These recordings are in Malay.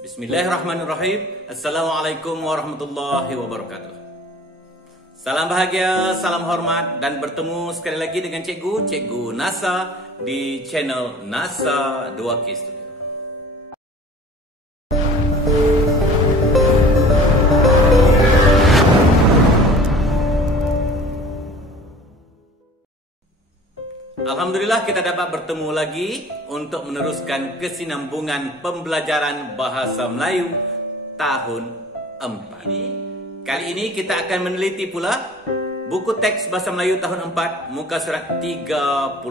Bismillahirrahmanirrahim. Assalamualaikum warahmatullahi wabarakatuh. Salam bahagia, salam hormat, dan bertemu sekali lagi dengan Cikgu NASA di channel NASA 2K Studio. Alhamdulillah kita dapat bertemu lagi untuk meneruskan kesinambungan pembelajaran Bahasa Melayu tahun 4. Kali ini kita akan meneliti pula buku teks Bahasa Melayu tahun 4 muka surat 39.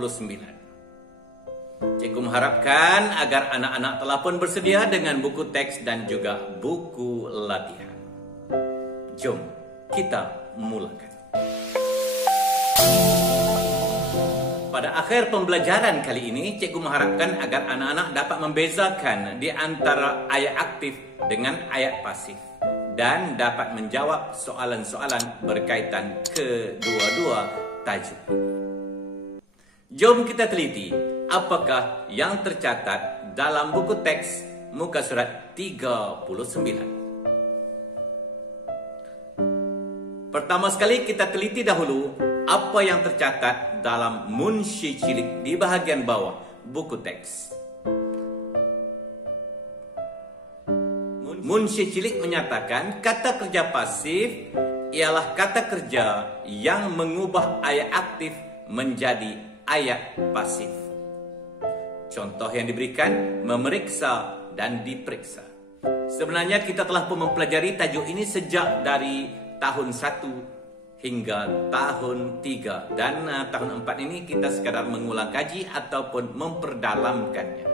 Cikgu mengharapkan agar anak-anak telah pun bersedia dengan buku teks dan juga buku latihan. Jom kita mulakan. Pada akhir pembelajaran kali ini, cikgu mengharapkan agar anak-anak dapat membezakan di antara ayat aktif dengan ayat pasif dan dapat menjawab soalan-soalan berkaitan kedua-dua tajuk. Jom kita teliti apakah yang tercatat dalam buku teks muka surat 39. Pertama sekali kita teliti dahulu apa yang tercatat dalam munshi cilik di bahagian bawah buku teks. Munshi cilik menyatakan kata kerja pasif ialah kata kerja yang mengubah ayat aktif menjadi ayat pasif. Contoh yang diberikan memeriksa dan diperiksa. Sebenarnya kita telah pun mempelajari tajuk ini sejak dari tahun 1 hingga tahun 3 dan tahun 4 ini kita sekadar mengulang kaji ataupun memperdalamkannya.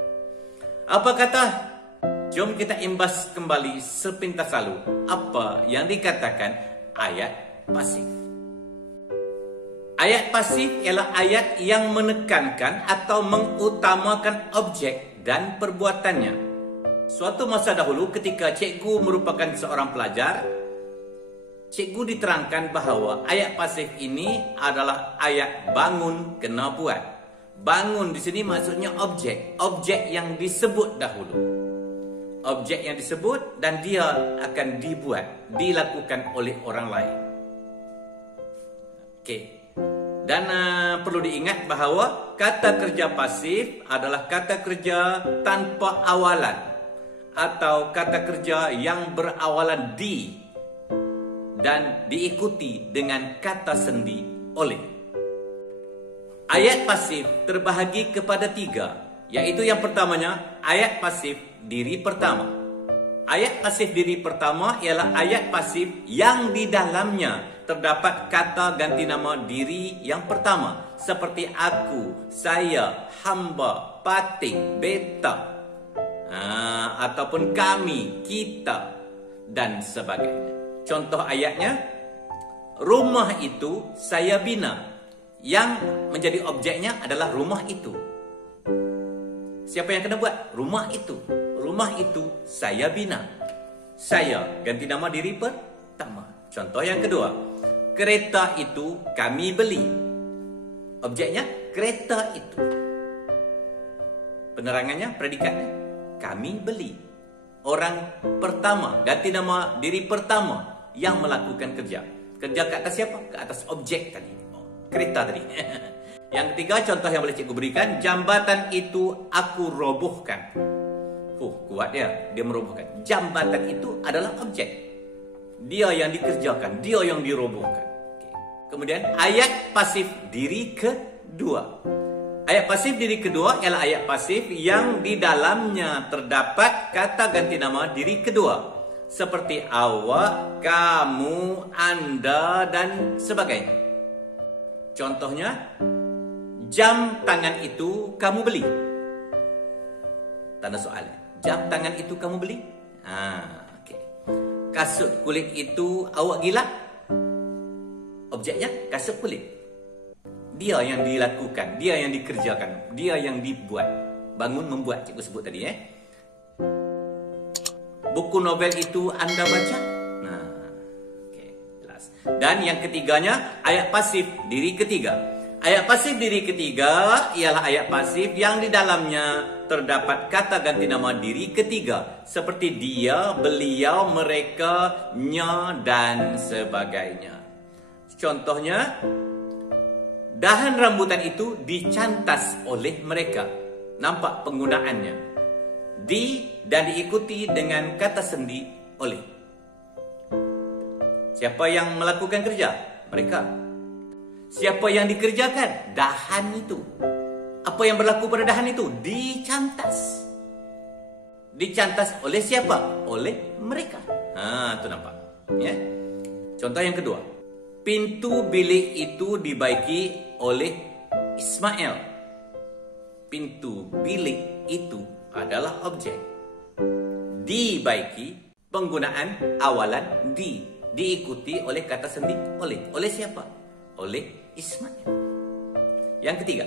Apa kata? Jom kita imbas kembali sepintas lalu apa yang dikatakan ayat pasif. Ayat pasif ialah ayat yang menekankan atau mengutamakan objek dan perbuatannya. Suatu masa dahulu ketika cikgu merupakan seorang pelajar, cikgu diterangkan bahawa ayat pasif ini adalah ayat bangun kena buat. Bangun di sini maksudnya objek yang disebut dahulu. Objek yang disebut dan dia akan dibuat, dilakukan oleh orang lain. Okey. Dan perlu diingat bahawa kata kerja pasif adalah kata kerja tanpa awalan atau kata kerja yang berawalan di dan diikuti dengan kata sendi oleh. Ayat pasif terbahagi kepada 3, yaitu yang pertamanya ayat pasif diri pertama. Ayat pasif diri pertama ialah ayat pasif yang di dalamnya terdapat kata ganti nama diri yang pertama seperti aku, saya, hamba, patik, beta, ataupun kami, kita dan sebagainya. Contoh ayatnya, rumah itu saya bina. Yang menjadi objeknya adalah rumah itu. Siapa yang kena buat? Rumah itu. Rumah itu saya bina. Saya ganti nama diri pertama. Contoh yang kedua, kereta itu kami beli. Objeknya kereta itu. Penerangannya, predikatnya kami beli. Orang pertama, ganti nama diri pertama yang melakukan kerja. Kerja ke atas siapa? Ke atas objek tadi. Kereta tadi. Yang ketiga, contoh yang boleh cikgu berikan, jambatan itu aku robohkan. Kuat dia merobohkan. Jambatan itu adalah objek. Dia yang dikerjakan, dia yang dirobohkan. Kemudian ayat pasif diri kedua. Ayat pasif diri kedua ialah ayat pasif yang di dalamnya terdapat kata ganti nama diri kedua. Seperti awak, kamu, anda, dan sebagainya. Contohnya, jam tangan itu kamu beli. Tanda soal. Jam tangan itu kamu beli? Okay. Kasut kulit itu awak gila? Objeknya kasut kulit. Dia yang dilakukan, dia yang dikerjakan, dia yang dibuat. Bangun membuat, cikgu sebut tadi. Buku novel itu anda baca? Okay, jelas. Dan yang ketiganya, ayat pasif diri ketiga. Ayat pasif diri ketiga ialah ayat pasif yang di dalamnya terdapat kata ganti nama diri ketiga seperti dia, beliau, mereka, nya dan sebagainya. Contohnya, dahan rambutan itu dicantas oleh mereka. Nampak penggunaannya. Di dan diikuti dengan kata sendi oleh. Siapa yang melakukan kerja? Mereka. Siapa yang dikerjakan? Dahan itu. Apa yang berlaku pada dahan itu? Dicantas. Dicantas oleh siapa? Oleh mereka. Itu nampak. Ya. Contoh yang kedua. Pintu bilik itu dibaiki oleh Ismail. Pintu bilik itu adalah objek. Dibaiki, penggunaan awalan di. Diikuti oleh kata sendi oleh. Oleh siapa? Oleh Ismail. Yang ketiga.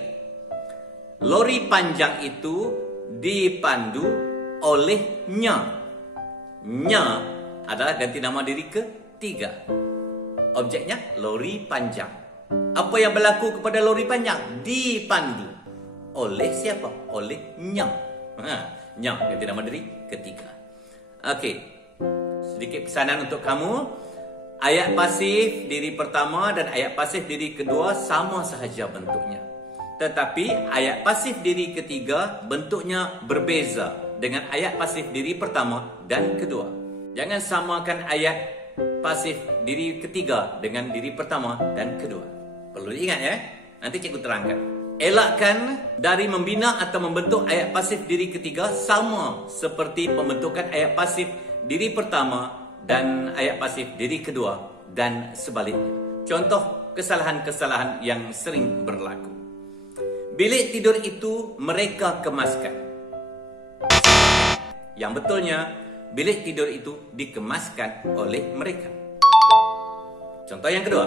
Lori panjang itu dipandu oleh nya. Nya adalah ganti nama diri ketiga. Objeknya lori panjang. Apa yang berlaku kepada lori panjang? Dipandu oleh siapa? Oleh nya. Nya ganti nama diri ketiga. Okey. Sedikit pesanan untuk kamu. Ayat pasif diri pertama dan ayat pasif diri kedua sama sahaja bentuknya. Tetapi ayat pasif diri ketiga bentuknya berbeza dengan ayat pasif diri pertama dan kedua. Jangan samakan ayat pasif diri ketiga dengan diri pertama dan kedua. Perlu diingat ya. Nanti cikgu terangkan. Elakkan dari membina atau membentuk ayat pasif diri ketiga sama seperti pembentukan ayat pasif diri pertama dan ayat pasif diri kedua dan sebaliknya. Contoh kesalahan-kesalahan yang sering berlaku. Bilik tidur itu mereka kemaskan. Yang betulnya, bilik tidur itu dikemaskan oleh mereka. Contoh yang kedua.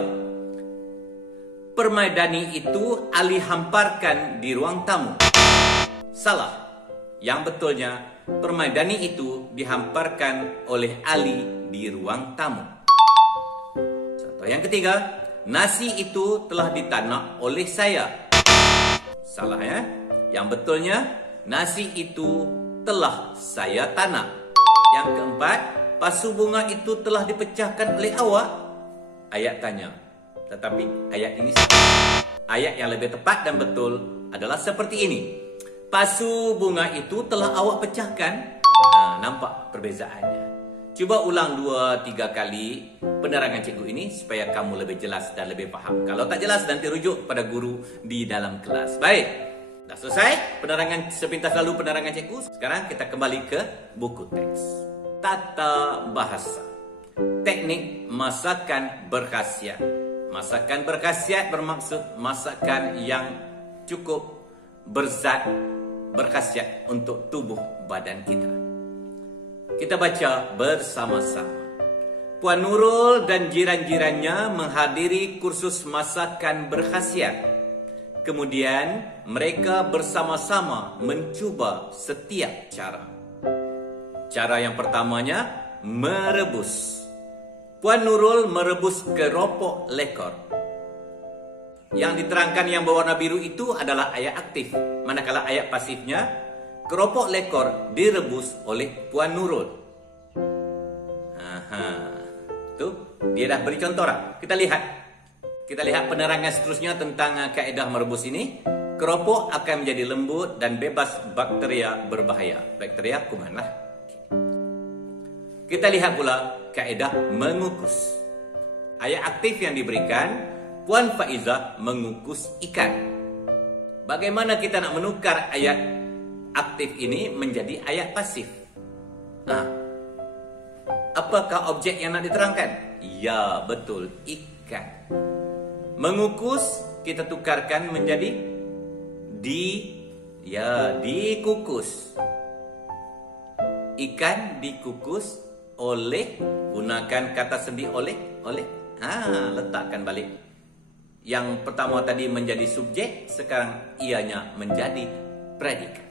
Permaidani itu Ali hamparkan di ruang tamu. Salah. Yang betulnya, permaidani itu dihamparkan oleh Ali di ruang tamu. Contoh yang ketiga. Nasi itu telah ditanak oleh saya. Salah ya. Yang betulnya, nasi itu telah saya tanam. Yang keempat, pasu bunga itu telah dipecahkan oleh awak. Ayat tanya. Tetapi ayat ini salah. Ayat yang lebih tepat dan betul adalah seperti ini. Pasu bunga itu telah awak pecahkan. Nampak perbezaannya. Cuba ulang 2-3 kali penerangan cikgu ini supaya kamu lebih jelas dan lebih faham. Kalau tak jelas, nanti rujuk pada guru di dalam kelas. Baik. Dah selesai penerangan sepintas lalu penerangan cikgu. Sekarang kita kembali ke buku teks. Tata bahasa. Teknik masakan berkhasiat. Masakan berkhasiat bermaksud masakan yang cukup berzat, berkhasiat untuk tubuh badan kita. Kita baca bersama-sama. Puan Nurul dan jiran-jirannya menghadiri kursus masakan berkhasiat. Kemudian mereka bersama-sama mencuba setiap cara. Cara yang pertamanya merebus. Puan Nurul merebus keropok lekor. Yang diterangkan yang berwarna biru itu adalah ayat aktif. Manakala ayat pasifnya, keropok lekor direbus oleh Puan Nurul. Tu, dia dah beri contoh dah. Kita lihat penerangan seterusnya tentang kaedah merebus ini. Keropok akan menjadi lembut dan bebas bakteria berbahaya. Bakteria kuman lah. Kita lihat pula kaedah mengukus. Ayat aktif yang diberikan, Puan Faizah mengukus ikan. Bagaimana kita nak menukar ayat aktif ini menjadi ayat pasif? Apakah objek yang nak diterangkan? Ya, betul, ikan. Mengukus kita tukarkan menjadi dikukus. Ikan dikukus oleh, gunakan kata sendi oleh. Letakkan balik. Yang pertama tadi menjadi subjek, sekarang ianya menjadi predikat.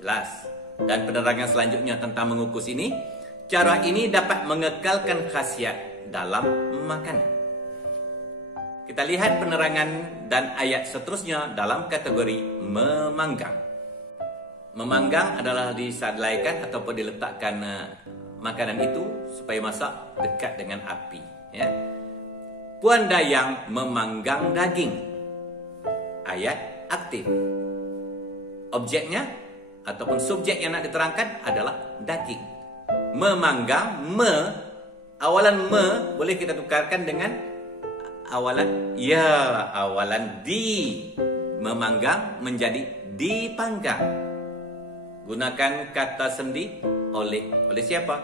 Jelas. Dan penerangan selanjutnya tentang mengukus ini, cara ini dapat mengekalkan khasiat dalam makanan. Kita lihat penerangan dan ayat seterusnya dalam kategori memanggang. Memanggang adalah disadlaikan ataupun diletakkan makanan itu supaya masak dekat dengan api. Ya. Puan Dayang memanggang daging. Ayat aktif. Objeknya ataupun subjek yang nak diterangkan adalah daging. Memanggang, awalan boleh kita tukarkan dengan awalan di. Memanggang menjadi dipanggang. Gunakan kata sendi oleh siapa?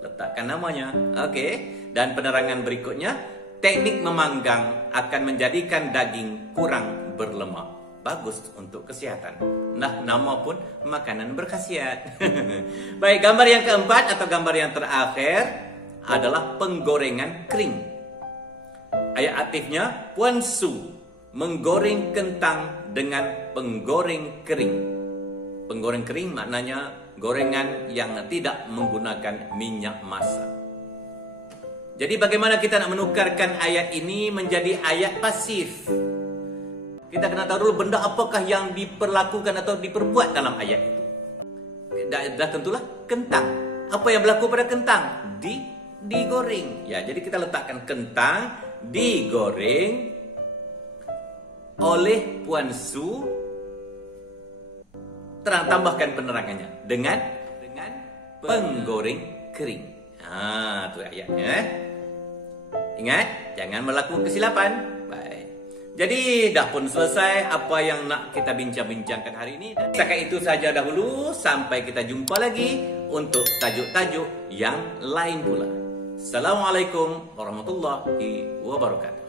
Letakkan namanya. Okey. Dan penerangan berikutnya, teknik memanggang akan menjadikan daging kurang berlemak. Bagus untuk kesihatan. Nah, nama pun makanan berkhasiat. Baik, gambar yang keempat atau gambar yang terakhir adalah penggorengan kering. Ayat aktifnya, Puan Su menggoreng kentang dengan penggoreng kering. Penggoreng kering maknanya gorengan yang tidak menggunakan minyak masak. Jadi bagaimana kita nak menukarkan ayat ini menjadi ayat pasif? Kita kena tahu dulu benda apakah yang diperlakukan atau diperbuat dalam ayat itu. Dah tentulah kentang. Apa yang berlaku pada kentang? Digoreng. Ya, jadi kita letakkan kentang digoreng oleh Puan Su. Tambahkan penerangannya dengan penggoreng kering. Itu ayatnya. Ingat, jangan melakukan kesilapan. Baik. Jadi dah pun selesai apa yang nak kita bincang-bincangkan hari ini. Setakat itu saja dahulu, sampai kita jumpa lagi untuk tajuk-tajuk yang lain pula. Assalamualaikum warahmatullahi wabarakatuh.